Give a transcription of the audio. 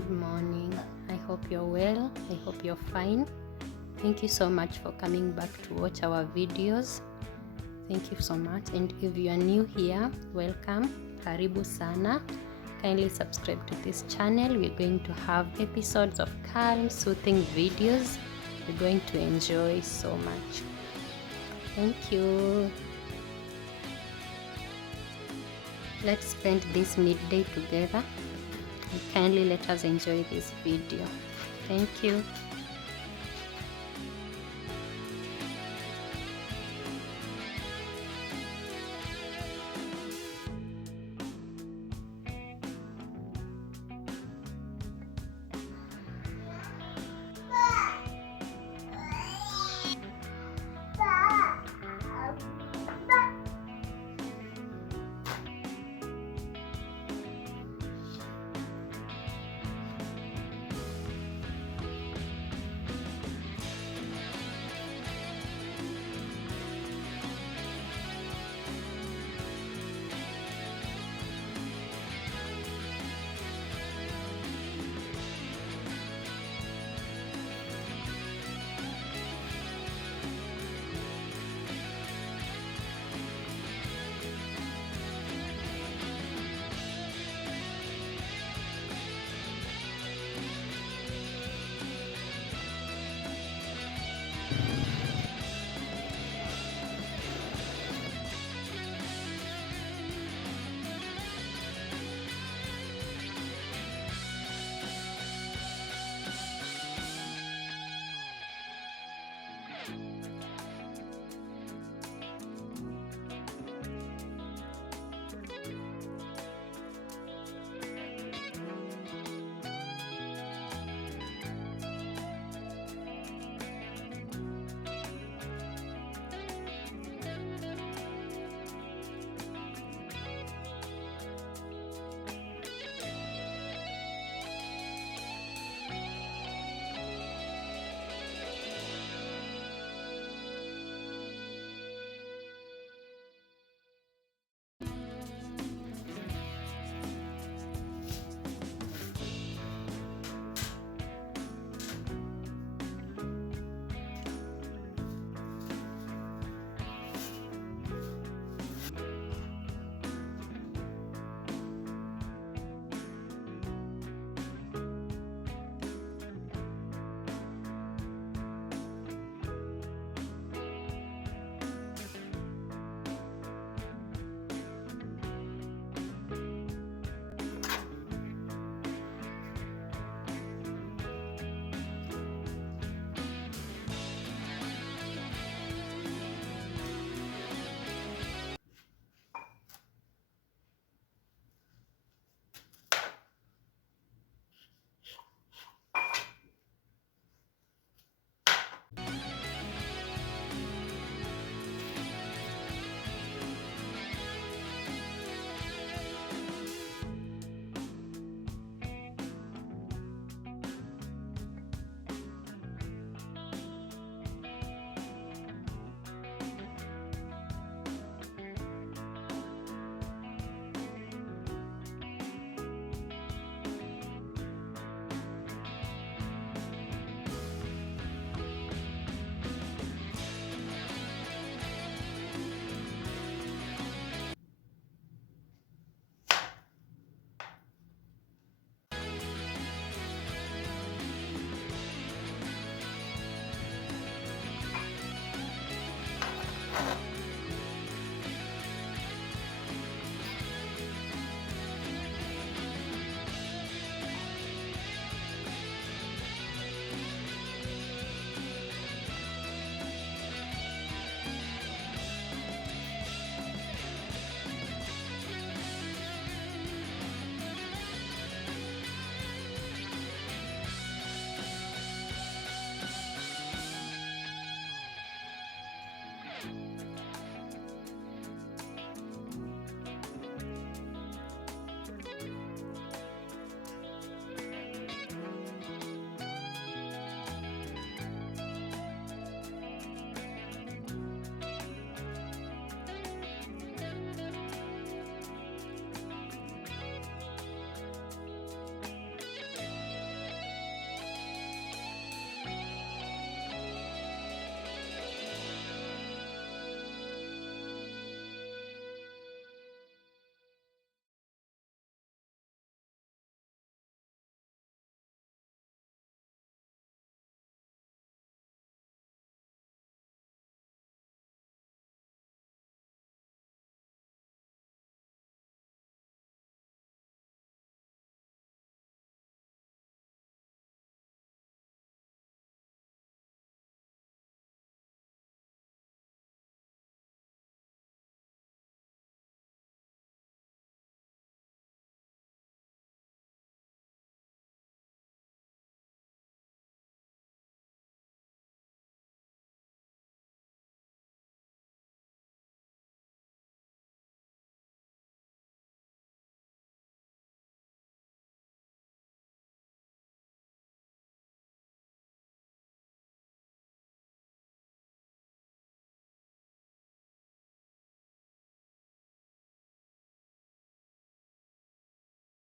Good morning. I hope you're well. I hope you're fine. Thank you so much for coming back to watch our videos. Thank you so much. And if you are new here, welcome. Karibu sana. Kindly subscribe to this channel. We're going to have episodes of calm, soothing videos. You're going to enjoy so much. Thank you. Let's spend this midday together. And kindly let us enjoy this video. Thank you.